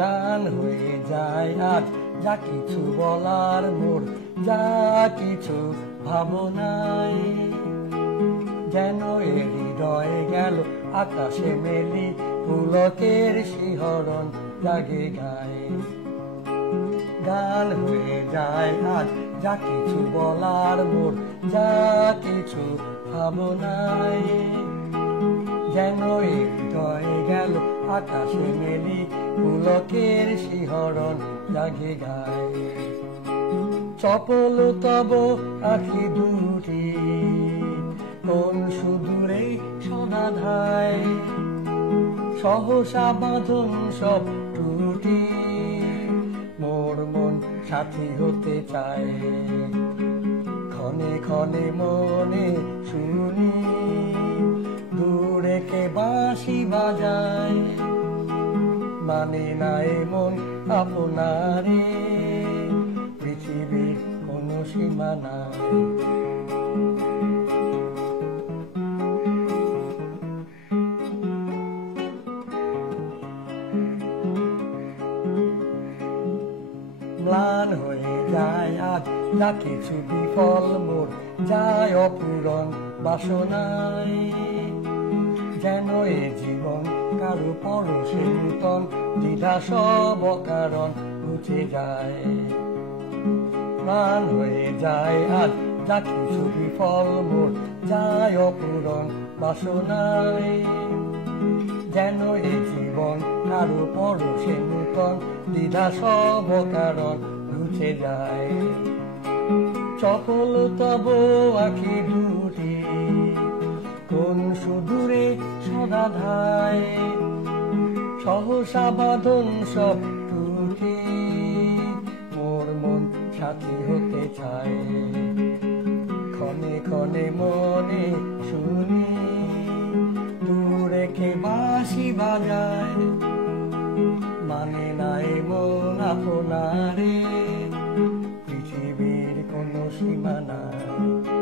গান হয়ে যায় আজ যা কিছু বলার মোর, যা কিছু ভাবনায়, যেন এ হৃদয় গেল আকাশে মেলি, পুলকের শিহরণ জাগে গায়ে। গান হয়ে যায় আজ যা কিছু বলার মোর, যা কিছু ভাবনায়, যেন এ হৃদয় গেল আকাশে মেলি, পুলকের শিহরণ জাগে গায়ে। চপল তব আখি দুটি কোন সুদূরে সদাধায়, সহসা বাঁধন সব টুটি, মোর মন সাথী হতে চায়। ক্ষণে ক্ষণে মনে শুনি দূরে কে বাঁশি বাজায়, মানে না এ মন আপনারে, পৃথিবীর কোনো সীমা নাই। ম্লান হয়ে যায় আজ যা কিছু বিফল মোর, যায় অপূরণ বাসনায়, যেন এ জীবন কারো পরশে নূতন, দ্বিধা সব অকারণ মুছে যায়। ম্লান হয়ে যায় আজ যা কিছু বিফল মোর, যায় অপূরণ বাসনায়, যেন এ জীবন কারো পরশে নূতন, দ্বিধা সব কারণ মুছে যায়। চপল তব আখি দুটি কোন সুদূরে সদাধায়, সহসা বাঁধন সব টুটি, মোর মন সাথী হতে চায়। ক্ষণে ক্ষণে মনে শুনি দূরে কে বাঁশি বাজায়, মানে না এ মন আপনারে, পৃথিবীর কোনো সীমা নাই।